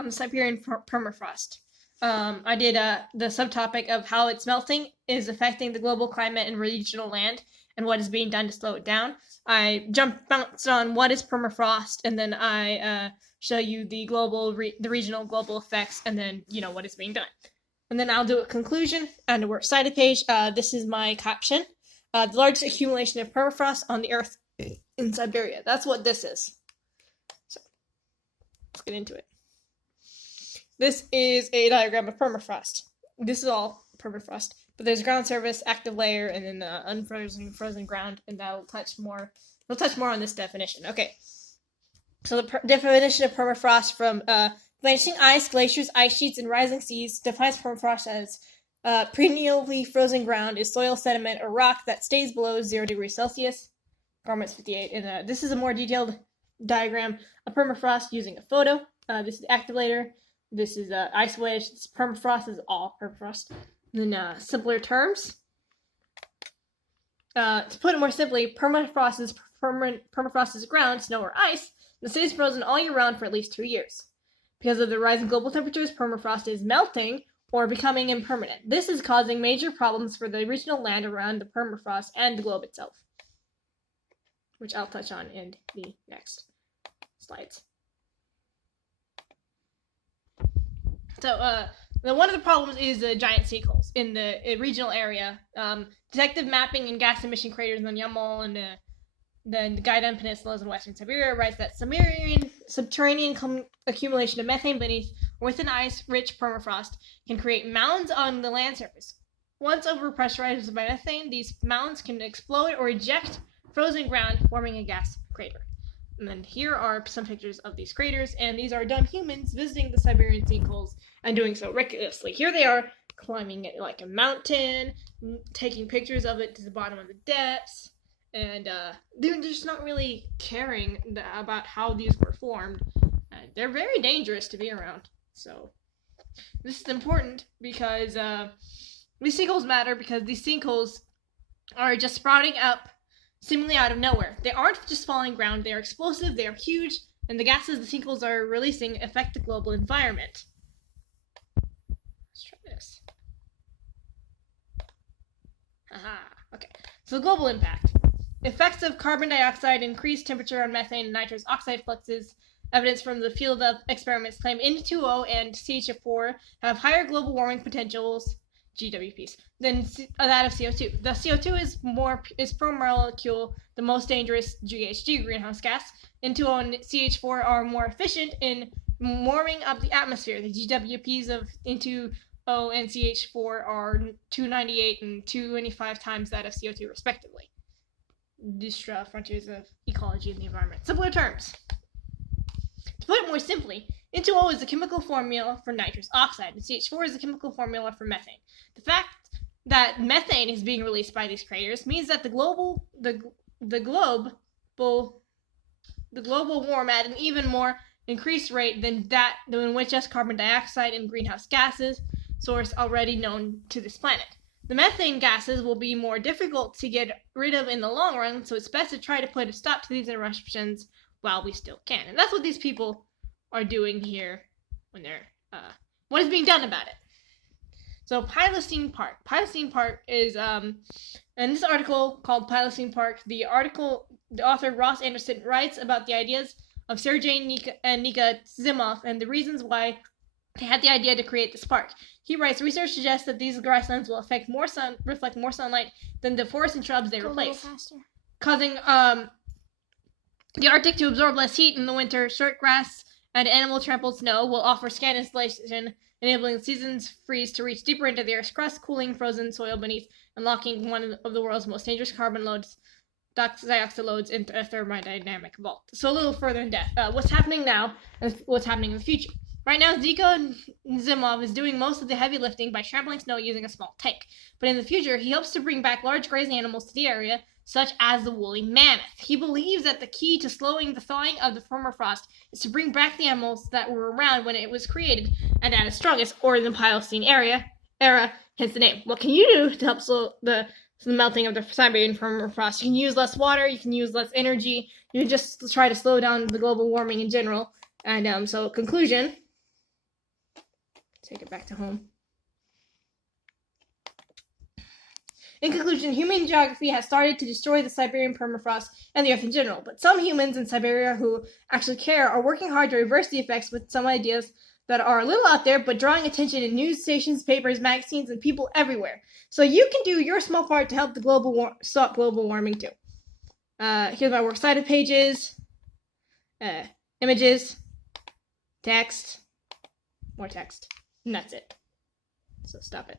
on the Siberian permafrost. I did the subtopic of how its melting is affecting the global climate and regional land and what is being done to slow it down. I bounced on what is permafrost, and then I show you the regional global effects, and then, what is being done. And then I'll do a conclusion and a works cited page. This is my caption. The largest accumulation of permafrost on the Earth in Siberia. That's what this is. So, let's get into it. This is a diagram of permafrost. This is all permafrost. But there's ground surface, active layer, and then unfrozen, frozen ground, and we'll touch more on this definition. Okay. So the definition of permafrost from vanishing ice, glaciers, ice sheets, and rising seas defines permafrost as perennially frozen ground is soil, sediment, or rock that stays below 0 degrees Celsius. Garments 58. And this is a more detailed diagram of permafrost using a photo. This is the active layer. This is ice wedge. This permafrost is all permafrost. And then simpler terms. To put it more simply, permafrost is ground, snow, or ice that stays frozen all year round for at least 2 years. Because of the rise in global temperatures, permafrost is melting or becoming impermanent. This is causing major problems for the regional land around the permafrost and the globe itself, which I'll touch on in the next slides. So, one of the problems is the giant sinkholes in the regional area. Detective mapping and gas emission craters on Yamal and the Gaidan peninsulas in western Siberia writes that subterranean accumulation of methane beneath or within ice-rich permafrost can create mounds on the land surface. Once overpressurized by methane, these mounds can explode or eject frozen ground, forming a gas crater. And then here are some pictures of these craters, and these are dumb humans visiting the Siberian sinkholes and doing so recklessly. Here they are climbing it like a mountain, taking pictures of it to the bottom of the depths, and they're just not really caring about how these were formed. They're very dangerous to be around. So this is important because these sinkholes matter, because these sinkholes are just sprouting up seemingly out of nowhere. They aren't just falling ground, they are explosive, they are huge, and the gases the sinkholes are releasing affect the global environment. Let's try this. Okay. So the global impact. Effects of carbon dioxide, increased temperature on methane and nitrous oxide fluxes. Evidence from the field of experiments claim N2O and CH4 have higher global warming potentials, GWPs, than that of CO2. The CO2 is per molecule the most dangerous GHG greenhouse gas. N2O and CH4 are more efficient in warming up the atmosphere. The GWPs of N2O and CH4 are 298 and 225 times that of CO2, respectively. These frontiers of ecology and the environment. Simpler terms. To put it more simply, N2O is the chemical formula for nitrous oxide, and CH4 is the chemical formula for methane. The fact that methane is being released by these craters means that the globe will warm at an even more increased rate than which just carbon dioxide and greenhouse gases source already known to this planet. The methane gases will be more difficult to get rid of in the long run, so it's best to try to put a stop to these eruptions while we still can. And that's what these people are doing here when they're what is being done about it. So Pilocene Park. Pilocene Park is in this article called Pilocene Park, the author Ross Anderson writes about the ideas of Sergei and Nika Zimov and the reasons why they had the idea to create this park. He writes, research suggests that these grasslands will reflect more sunlight than the forests and shrubs they replace, causing the Arctic to absorb less heat in the winter. Short grass and animal-trampled snow will offer scant insulation, enabling season's freeze to reach deeper into the Earth's crust, cooling frozen soil beneath, and locking one of the world's most dangerous carbon loads, dioxide loads, into a thermodynamic vault. So a little further in depth. What's happening now and what's happening in the future. Right now, Ziko Zimov is doing most of the heavy lifting by trampling snow using a small tank. But in the future, he hopes to bring back large grazing animals to the area, such as the woolly mammoth. He believes that the key to slowing the thawing of the permafrost is to bring back the animals that were around when it was created and at its strongest, or in the Pliocene era, hence the name. What can you do to help slow the melting of the Siberian permafrost? You can use less water, you can use less energy, you can just try to slow down the global warming in general. And so, conclusion, take it back to home. In conclusion, human geography has started to destroy the Siberian permafrost and the Earth in general, but some humans in Siberia who actually care are working hard to reverse the effects with some ideas that are a little out there, but drawing attention in news stations, papers, magazines, and people everywhere. So you can do your small part to help the stop global warming too. Here's my works cited pages, images, text, more text, and that's it. So stop it.